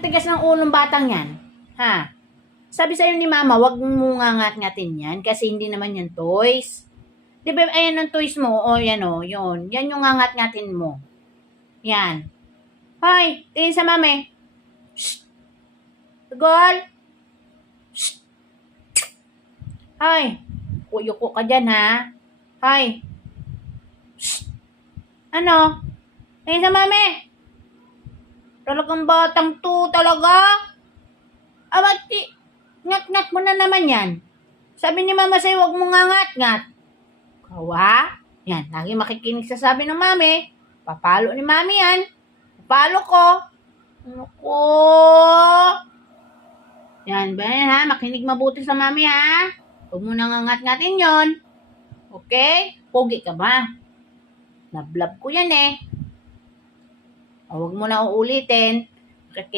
tigas ng ulong batang yan? Ha? Sabi sa'yo ni mama, wag mo ngangat-ngatin yan kasi hindi naman yan toys. Di ba, ayan ang toys mo, o yan o, yun. Yan yung ngangat-ngatin mo. Yan. Hoy, tingin sa mami. Shh! Tugol! Shh! Hoy, kuyuko ka dyan ha. Hoy. Shh! Ano? Tingin sa mami. Talagang batang to, talaga? Abati, ngat-ngat mo na naman yan. Sabi ni mama sa'yo, huwag mo nga ngat-ngat. Kawa? Yan, lagi makikinig sa sabi ng mami. Papalo ni mami yan. Papalo ko. Ano ko? Yan, ba yan ha? Makinig mabuti sa mami ha? Huwag mo nang ngat-ngatin yon. Okay? Pogi ka ba? Nablab ko yan eh. O, huwag mo na uulitin. Makikinig